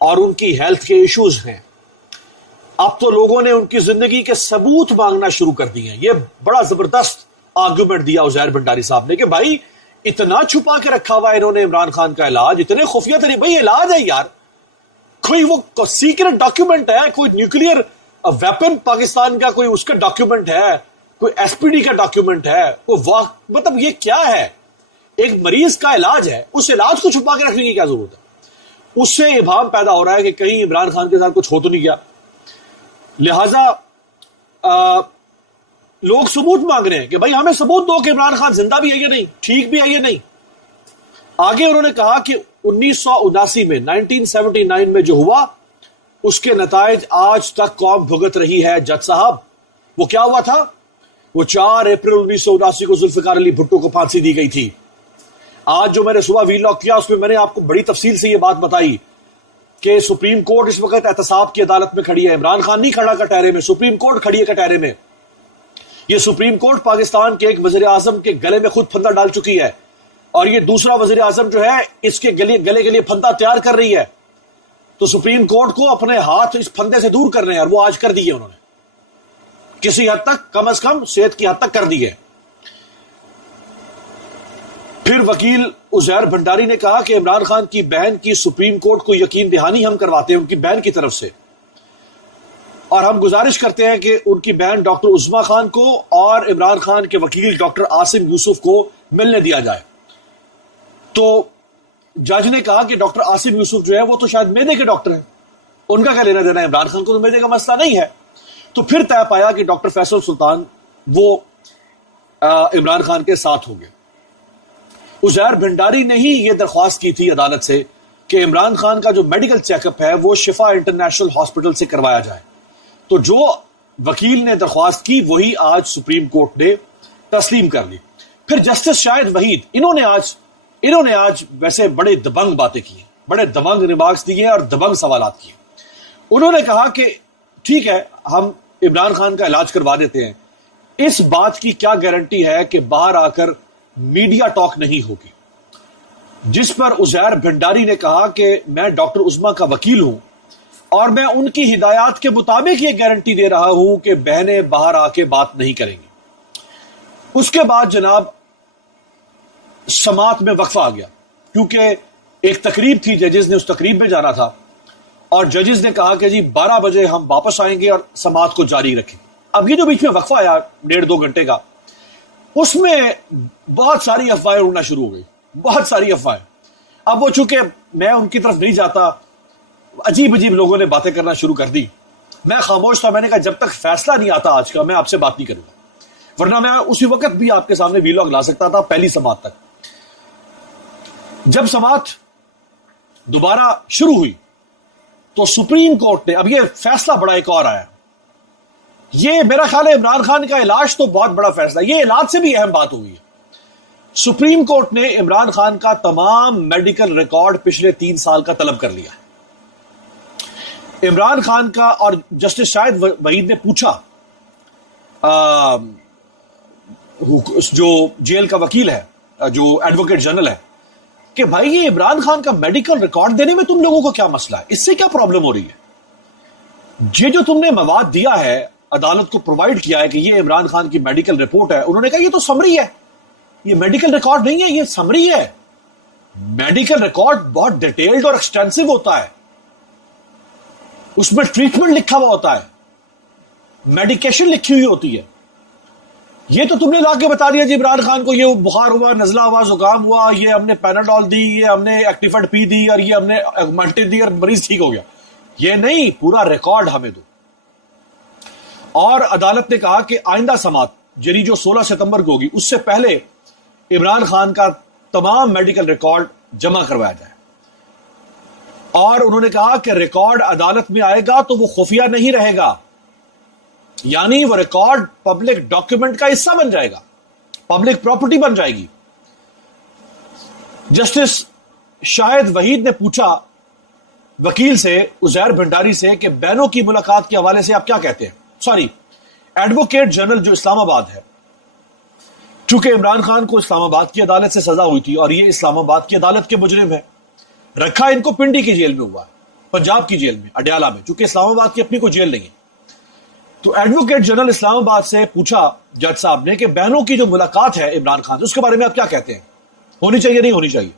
اور ان کی ہیلتھ کے ایشوز ہیں، اب تو لوگوں نے ان کی زندگی کے ثبوت مانگنا شروع کر دیے ہیں۔ یہ بڑا زبردست آرگومنٹ دیا عزیر بھنڈاری صاحب نے کہ بھائی اتنا چھپا کے رکھا ہوا ہے انہوں نے عمران خان کا علاج، اتنے خفیہ طریقے، بھائی علاج ہے یار، کوئی وہ سیکرٹ ڈاکیومنٹ ہے، کوئی نیوکلیئر ویپن پاکستان کا کوئی اس کا ڈاکیومنٹ ہے، کوئی ایس پی ڈی کا ڈاکیومنٹ ہے، مطلب یہ کیا ہے؟ ایک مریض کا علاج ہے، اس علاج کو چھپا کے رکھنے کی کیا ضرورت ہے؟ اس سے ابہام پیدا ہو رہا ہے کہ کہیں عمران خان کے ساتھ کچھ ہو تو نہیں گیا، لہذا لوگ ثبوت مانگ رہے ہیں کہ بھائی ہمیں ثبوت دو کہ عمران خان زندہ بھی ہے یا نہیں، ٹھیک بھی ہے یا نہیں۔ آگے انہوں نے کہا کہ 1979 میں 1979 میں جو ہوا اس کے نتائج آج تک قوم بھگت رہی ہے جج صاحب۔ وہ کیا ہوا تھا؟ وہ 4 اپریل 1979 کو ذوالفقار علی بھٹو کو پھانسی دی گئی تھی۔ آج جو میں نے صبح وی لاگ کیا اس میں نے آپ کو بڑی تفصیل سے یہ بات بتائی کہ سپریم کورٹ اس وقت احتساب کی عدالت میں کھڑی ہے، عمران خان نہیں کھڑا کٹہرے میں، سپریم کورٹ کھڑی ہے کٹہرے میں۔ یہ سپریم کورٹ پاکستان کے ایک وزیر اعظم کے گلے میں خود پھندا ڈال چکی ہے، اور یہ دوسرا وزیر اعظم جو ہے اس کے گلے کے لیے پھندا تیار کر رہی ہے، تو سپریم کورٹ کو اپنے ہاتھ اس پھندے سے دور کرنے ہیں، اور وہ آج کر دیے انہوں نے، کسی حد تک، کم از کم صحت کی حد تک کر دیے۔ پھر وکیل عزیر بھنڈاری نے کہا کہ عمران خان کی بہن کی سپریم کورٹ کو یقین دہانی ہم کرواتے ہیں ان کی بہن کی طرف سے، اور ہم گزارش کرتے ہیں کہ ان کی بہن ڈاکٹر عظما خان کو اور عمران خان کے وکیل ڈاکٹر عاصم یوسف کو ملنے دیا جائے۔ تو جج نے کہا کہ ڈاکٹر عاصم یوسف جو ہے وہ تو شاید میدے کے ڈاکٹر ہیں، ان کا کیا لینا دینا ہے، عمران خان کو تو میدے کا مسئلہ نہیں ہے۔ تو پھر طے پایا کہ ڈاکٹر فیصل سلطان وہ عمران خان کے ساتھ ہوں گے۔ عزیر بھنڈاری نے ہی یہ درخواست کی تھی عدالت سے کہ عمران خان کا جو میڈیکل چیک اپ ہے وہ شفا انٹرنیشنل ہاسپٹل سے کروایا جائے، تو جو وکیل نے درخواست کی وہی آج سپریم کورٹ نے تسلیم کر لی۔ پھر جسٹس شاہد وحید انہوں نے آج ویسے بڑے دبنگ باتیں کی، بڑے دبنگ ریمارکس دیے اور دبنگ سوالات کیے۔ انہوں نے کہا کہ ٹھیک ہے ہم عمران خان کا علاج کروا دیتے ہیں، اس بات کی کیا گارنٹی ہے کہ باہر آ کر میڈیا ٹاک نہیں ہوگی؟ جس پر عزیر بھنڈاری نے کہا کہ میں ڈاکٹر عظما کا وکیل ہوں اور میں ان کی ہدایات کے مطابق یہ گارنٹی دے رہا ہوں کہ بہنیں باہر آ کے بات نہیں کریں گی۔ اس کے بعد جناب سماعت میں وقفہ آ گیا، کیونکہ ایک تقریب تھی، ججز نے اس تقریب میں جانا تھا، اور ججز نے کہا کہ جی 12 بجے ہم واپس آئیں گے اور سماعت کو جاری رکھیں۔ اب یہ جو بیچ میں وقفہ آیا 1.5-2 گھنٹے کا، اس میں بہت ساری افواہیں اڑنا شروع ہو گئی، بہت ساری افواہیں۔ اب وہ چونکہ میں ان کی طرف نہیں جاتا، عجیب لوگوں نے باتیں کرنا شروع کر دی، میں خاموش تھا۔ میں نے کہا جب تک فیصلہ نہیں آتا آج کا میں آپ سے بات نہیں کروں گا، ورنہ میں اسی وقت بھی آپ کے سامنے وی لاگ لا سکتا تھا پہلی سماعت تک۔ جب سماعت دوبارہ شروع ہوئی تو سپریم کورٹ نے، اب یہ فیصلہ بڑا ایک اور آیا، یہ میرا خیال ہے عمران خان کا علاج تو بہت بڑا فیصلہ، یہ علاج سے بھی اہم بات ہوئی ہے۔ سپریم کورٹ نے عمران خان کا تمام میڈیکل ریکارڈ پچھلے 3 سال کا طلب کر لیا ہے۔ عمران خان کا، اور جسٹس شاہد وحید نے پوچھا جو جیل کا وکیل ہے، جو ایڈوکیٹ جنرل ہے، کہ بھائی یہ عمران خان کا میڈیکل ریکارڈ دینے میں تم لوگوں کو کیا مسئلہ ہے، اس سے کیا پرابلم ہو رہی ہے؟ یہ جو تم نے مواد دیا ہے، عدالت کو پرووائڈ کیا ہے کہ یہ عمران خان کی میڈیکل رپورٹ ہے، انہوں نے کہا یہ تو سمری ہے، یہ میڈیکل ریکارڈ نہیں ہے، یہ سمری ہے۔ میڈیکل ریکارڈ بہت ڈیٹیلڈ اور ایکسٹینسو ہوتا ہے، اس میں ٹریٹمنٹ لکھا ہوا ہوتا ہے، میڈیکیشن لکھی ہوئی ہوتی ہے۔ یہ تو تم نے لا کے بتا دیا جی عمران خان کو یہ بخار ہوا، نزلہ ہوا، زکام ہوا، یہ ہم نے پیناڈول دی، یہ ہم نے ایکٹیفیڈ پی دی، اور یہ ہم نے ملٹی دی اور مریض ٹھیک ہو گیا۔ یہ نہیں، پورا ریکارڈ ہمیں دو۔ اور عدالت نے کہا کہ آئندہ سماعت یعنی جو 16 ستمبر کو ہوگی اس سے پہلے عمران خان کا تمام میڈیکل ریکارڈ جمع کروایا جائے، اور انہوں نے کہا کہ ریکارڈ عدالت میں آئے گا تو وہ خفیہ نہیں رہے گا، یعنی وہ ریکارڈ پبلک ڈاکیومنٹ کا حصہ بن جائے گا، پبلک پراپرٹی بن جائے گی۔ جسٹس شاہد وحید نے پوچھا وکیل سے، عزیر بھنڈاری سے، کہ بہنوں کی ملاقات کے حوالے سے آپ کیا کہتے ہیں؟ سوری، ایڈوکیٹ جنرل جو اسلام آباد ہے، چونکہ عمران خان کو اسلام آباد کی عدالت سے سزا ہوئی تھی اور یہ اسلام آباد کی عدالت کے مجرم ہے، رکھا ان کو پنڈی کی جیل میں ہوا ہے، پنجاب کی جیل میں اڈیالہ میں، چونکہ اسلام آباد کی اپنی کوئی جیل نہیں ہے. تو ایڈوکیٹ جنرل اسلام آباد سے پوچھا جج صاحب نے کہ بہنوں کی جو ملاقات ہے عمران خان سے، اس کے بارے میں آپ کیا کہتے ہیں، ہونی چاہیے نہیں ہونی چاہیے؟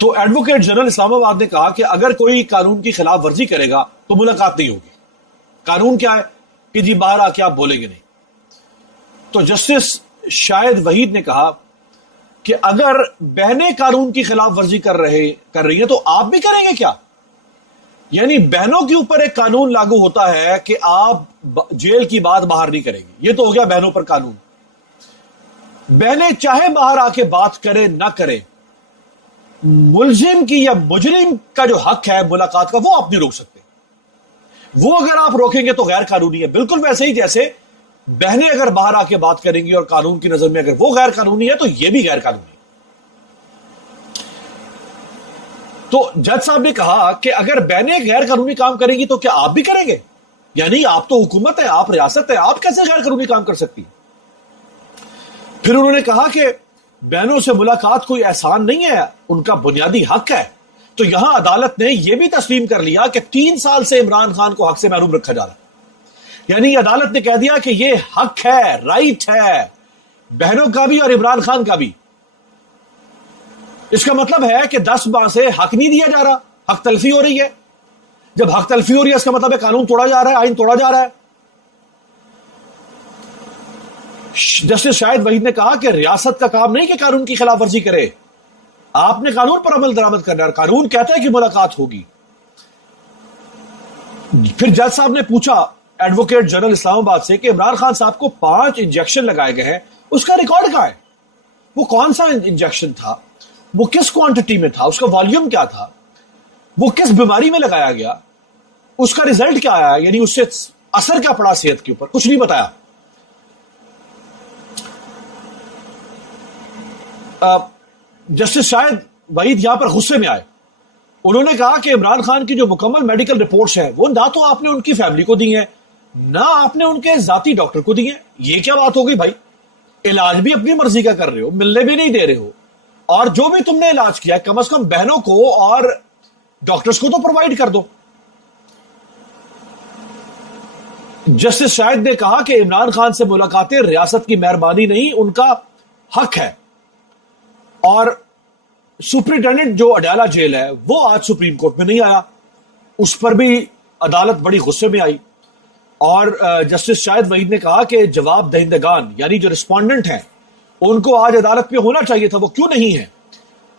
تو ایڈوکیٹ جنرل اسلام آباد نے کہا کہ اگر کوئی قانون کی خلاف ورزی کرے گا تو ملاقات نہیں ہوگی. قانون کیا ہے کہ جی باہر آ کے آپ بولیں گے نہیں. تو جسٹس شاہد وحید نے کہا کہ اگر بہنیں قانون کی خلاف ورزی کر رہی ہیں تو آپ بھی کریں گے کیا؟ یعنی بہنوں کے اوپر ایک قانون لاگو ہوتا ہے کہ آپ جیل کی بات باہر نہیں کریں گے، یہ تو ہو گیا بہنوں پر قانون. بہنیں چاہے باہر آ کے بات کرے نہ کرے، ملزم کی یا مجرم کا جو حق ہے ملاقات کا وہ آپ نہیں روک سکتے. وہ اگر آپ روکیں گے تو غیر قانونی ہے، بالکل ویسے ہی جیسے بہنیں اگر باہر آ کے بات کریں گی اور قانون کی نظر میں اگر وہ غیر قانونی ہے تو یہ بھی غیر قانونی ہے. تو جج صاحب نے کہا کہ اگر بہنیں غیر قانونی کام کریں گی تو کیا آپ بھی کریں گے؟ یعنی آپ تو حکومت ہے، آپ ریاست ہے، آپ کیسے غیر قانونی کام کر سکتی؟ پھر انہوں نے کہا کہ بہنوں سے ملاقات کوئی احسان نہیں ہے، ان کا بنیادی حق ہے. تو یہاں عدالت نے یہ بھی تسلیم کر لیا کہ 3 سال سے عمران خان کو حق سے محروم رکھا جا رہا ہے. یعنی عدالت نے کہہ دیا کہ یہ حق ہے، رائٹ ہے بہنوں کا بھی اور عمران خان کا بھی. اس کا مطلب ہے کہ 10 ماہ سے حق نہیں دیا جا رہا، حق تلفی ہو رہی ہے. جب حق تلفی ہو رہی ہے اس کا مطلب ہے قانون توڑا جا رہا ہے، آئین توڑا جا رہا ہے. جسٹس شاہد وحید نے کہا کہ ریاست کا کام نہیں کہ قانون کی خلاف ورزی کرے، آپ نے قانون پر عمل درآمد کرنا ہے، قانون کہتا ہے کہ ملاقات ہوگی. پھر جج صاحب نے پوچھا ایڈوکیٹ جنرل اسلام آباد سے کہ عمران خان صاحب کو 5 انجیکشن لگائے گئے ہیں، اس کا ریکارڈ کہاں ہے؟ وہ کون سا انجیکشن تھا، وہ کس کوانٹٹی میں تھا، اس کا والیوم کیا تھا، وہ کس بیماری میں لگایا گیا، اس کا ریزلٹ کیا آیا، یعنی اس سے اثر کیا پڑا صحت کے اوپر، کچھ نہیں بتایا. جسٹس شاہد وحید یہاں پر غصے میں آئے. انہوں نے کہا کہ عمران خان کی جو مکمل میڈیکل رپورٹس ہیں وہ نہ تو آپ نے ان کی فیملی کو دی ہیں نہ آپ نے ان کے ذاتی ڈاکٹر کو دی ہیں. یہ کیا بات ہو گئی بھائی؟ علاج بھی اپنی مرضی کا کر رہے ہو، ملنے بھی نہیں دے رہے ہو، اور جو بھی تم نے علاج کیا کم از کم بہنوں کو اور ڈاکٹرز کو تو پرووائڈ کر دو. جسٹس شاہد نے کہا کہ عمران خان سے ملاقاتیں ریاست کی مہربانی نہیں، ان کا حق ہے. اور سپرنٹینڈنٹ جو اڈیالہ جیل ہے وہ آج سپریم کورٹ میں نہیں آیا، اس پر بھی عدالت بڑی غصے میں آئی. اور جسٹس شاہد وحید نے کہا کہ جواب دہندگان یعنی جو رسپونڈنٹ ہیں ان کو آج عدالت میں ہونا چاہیے تھا، وہ کیوں نہیں ہے؟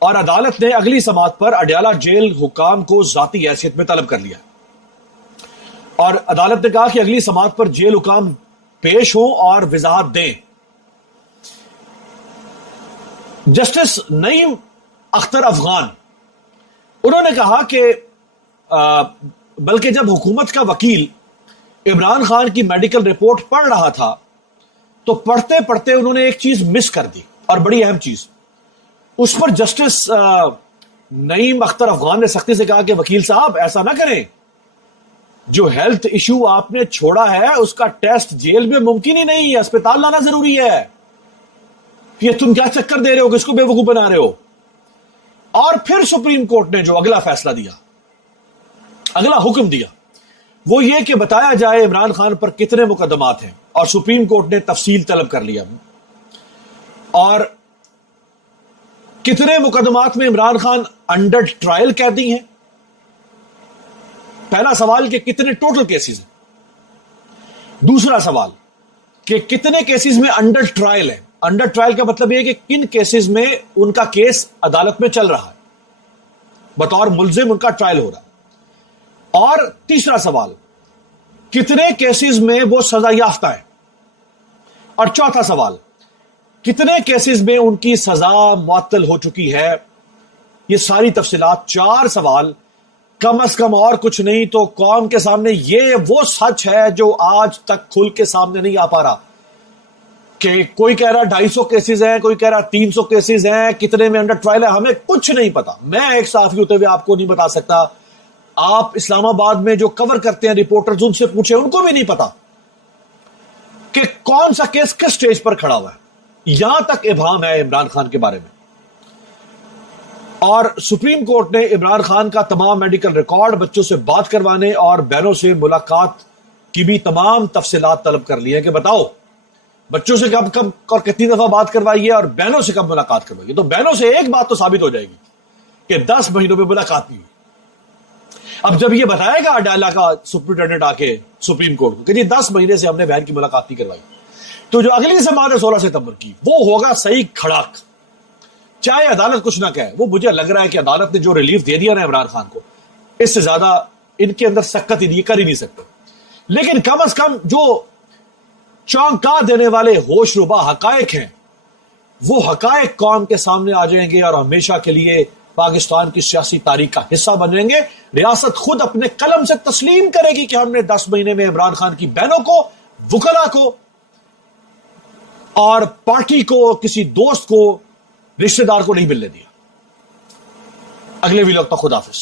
اور عدالت نے اگلی سماعت پر اڈیالہ جیل حکام کو ذاتی حیثیت میں طلب کر لیا. اور عدالت نے کہا کہ اگلی سماعت پر جیل حکام پیش ہوں اور وضاحت دیں. جسٹس نعیم اختر افغان انہوں نے کہا کہ بلکہ جب حکومت کا وکیل عمران خان کی میڈیکل رپورٹ پڑھ رہا تھا تو پڑھتے پڑھتے انہوں نے ایک چیز مس کر دی، اور بڑی اہم چیز. اس پر جسٹس نعیم اختر افغان نے سختی سے کہا کہ وکیل صاحب ایسا نہ کریں، جو ہیلتھ ایشو آپ نے چھوڑا ہے اس کا ٹیسٹ جیل میں ممکن ہی نہیں ہے، اسپتال لانا ضروری ہے. یہ تم کیا چکر دے رہے ہو، کس کو بے وقوف بنا رہے ہو؟ اور پھر سپریم کورٹ نے جو اگلا فیصلہ دیا، اگلا حکم دیا، وہ یہ کہ بتایا جائے عمران خان پر کتنے مقدمات ہیں. اور سپریم کورٹ نے تفصیل طلب کر لیا، اور کتنے مقدمات میں عمران خان انڈر ٹرائل قیدی ہیں. پہلا سوال کہ کتنے ٹوٹل کیسز ہیں، دوسرا سوال کہ کتنے کیسز میں انڈر ٹرائل ہیں. انڈر ٹرائل کا مطلب یہ کہ کن کیسز میں ان کا کیس عدالت میں چل رہا ہے، بطور ملزم ان کا ٹرائل ہو رہا ہے. اور تیسرا سوال کتنے کیسز میں وہ سزا یافتہ ہیں. اور چوتھا سوال کتنے کیسز میں ان کی سزا معطل ہو چکی ہے. یہ ساری تفصیلات، 4 سوال کم از کم اور کچھ نہیں تو قوم کے سامنے یہ وہ سچ ہے جو آج تک کھل کے سامنے نہیں آ پا رہا. کہ کوئی کہہ رہا 250 کیسز ہیں، کوئی کہہ رہا 300 کیسز ہیں، کتنے میں انڈر ٹرائل ہے، ہمیں کچھ نہیں پتا. میں ایک صحافی ہوتے ہوئے آپ کو نہیں بتا سکتا. آپ اسلام آباد میں جو کور کرتے ہیں رپورٹرز، ان سے پوچھیں، ان کو بھی نہیں پتا کہ کون سا کیس کس سٹیج پر کھڑا ہوا ہے. یہاں تک ابہام ہے عمران خان کے بارے میں. اور سپریم کورٹ نے عمران خان کا تمام میڈیکل ریکارڈ، بچوں سے بات کروانے اور بہنوں سے ملاقات کی بھی تمام تفصیلات طلب کر لی ہیں کہ بتاؤ بچوں سے کب کب اور کتنی دفعہ بات کروائی ہے اور بہنوں سے کب ملاقات کروائی ہے۔ تو بہنوں سے ایک بات تو ثابت ہو جائے گی کہ 10 مہینوں میں ملاقات نہیں ہوئی۔ اب جب یہ بتائے گا اڈالہ کا سپرنٹینڈنٹ آ کے سپریم کورٹ کو کہ جی 10 مہینے سے ہم نے بہن کی ملاقات نہیں کروائی، تو جو اگلی سماعت ہے 16 ستمبر کی وہ ہوگا صحیح کھڑاک، چاہے عدالت کچھ نہ کہے۔ وہ مجھے لگ رہا ہے کہ عدالت نے جو ریلیف دے دیا نا عمران خان کو، اس سے زیادہ ان کے اندر سکت ہی کر ہی نہیں سکتے۔ لیکن کم از کم جو چونکا دینے والے ہوش ربا حقائق ہیں وہ حقائق قوم کے سامنے آ جائیں گے اور ہمیشہ کے لیے پاکستان کی سیاسی تاریخ کا حصہ بن جائیں گے۔ ریاست خود اپنے قلم سے تسلیم کرے گی کہ ہم نے 10 مہینے میں عمران خان کی بہنوں کو، وکلا کو اور پارٹی کو، کسی دوست کو، رشتہ دار کو نہیں ملنے دیا۔ اگلے ویلاگ تک خدا حافظ۔